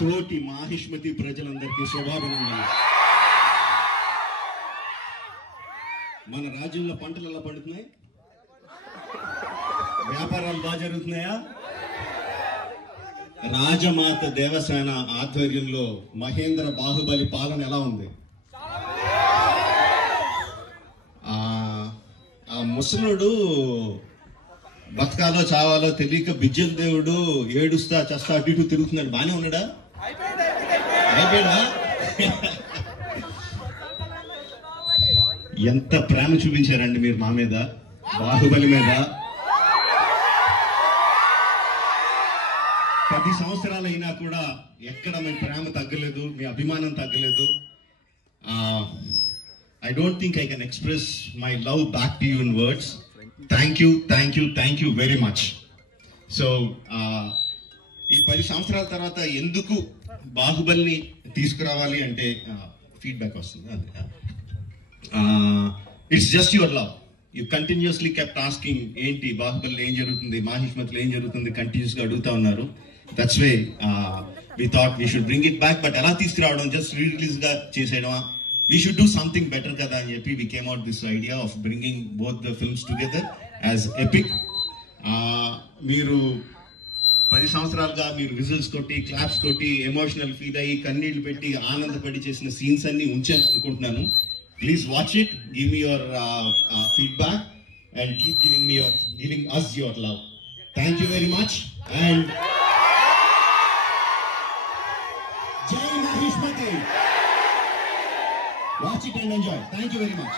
తోటి మాహిష్మతి ప్రజలందరికీ శుభాభినందనలు. మన రాజ్యంలో పంటలు ఎలా పండుతున్నాయి? వ్యాపారాలు బాగా జరుగుతున్నాయా? రాజమాత దేవసేన ఆధ్వర్యంలో మహేంద్ర బాహుబలి పాలన ఎలా ఉంది? ఆ ముసలుడు బతకాలో చావాలో తెలియక బిజ్జల దేవుడు ఏడుస్తా చస్తా అటు ఇటు తిరుగుతున్నాడు. బానే ఉన్నాడా? అయిపోయాడా? ఎంత ప్రేమ చూపించారండి మీరు మా మీద, బాహుబలి మీద. 10 సంవత్సరాలు అయినా కూడా ఎక్కడ మీ ప్రేమ తగ్గలేదు, మీ అభిమానం తగ్గలేదు. I don't think I can express my love back to you in words. Thank you very much. So, ఈ 10 సంవత్సరాల తర్వాత ఎందుకు బాహుబలిని తీసుకురావాలి అంటే ఫీడ్బ్యాక్ వస్తుంది. It's just your love. You continuously kept asking ఏంటి బాహుబలి ఏం జరుగుతుంది, మాహిష్మతిలో ఏం జరుగుతుంది, కంటిన్యూస్ గా అడుగుతా ఉన్నారు. That's way we thought we should bring it back. But ఎలా తీసుకురావడం, జస్ట్ రిలీజ్ గా చేసేయడమా? We should do something better kada అని చెప్పి we came out this idea of bringing both the films together as epic. మీరు 10 సంవత్సరాలుగా మీరు whistles కొట్టి, claps కొట్టి, ఎమోషనల్ ఫీల్ అయ్యి, కన్నీళ్లు పెట్టి, ఆనందపడి చేసిన సీన్స్ అన్ని ఉంచాను అనుకుంటున్నాను. Please watch it, give me your feedback and keep giving us your love. Thank you very much and Jai Mahishmati. Watch it and enjoy. Thank you very much.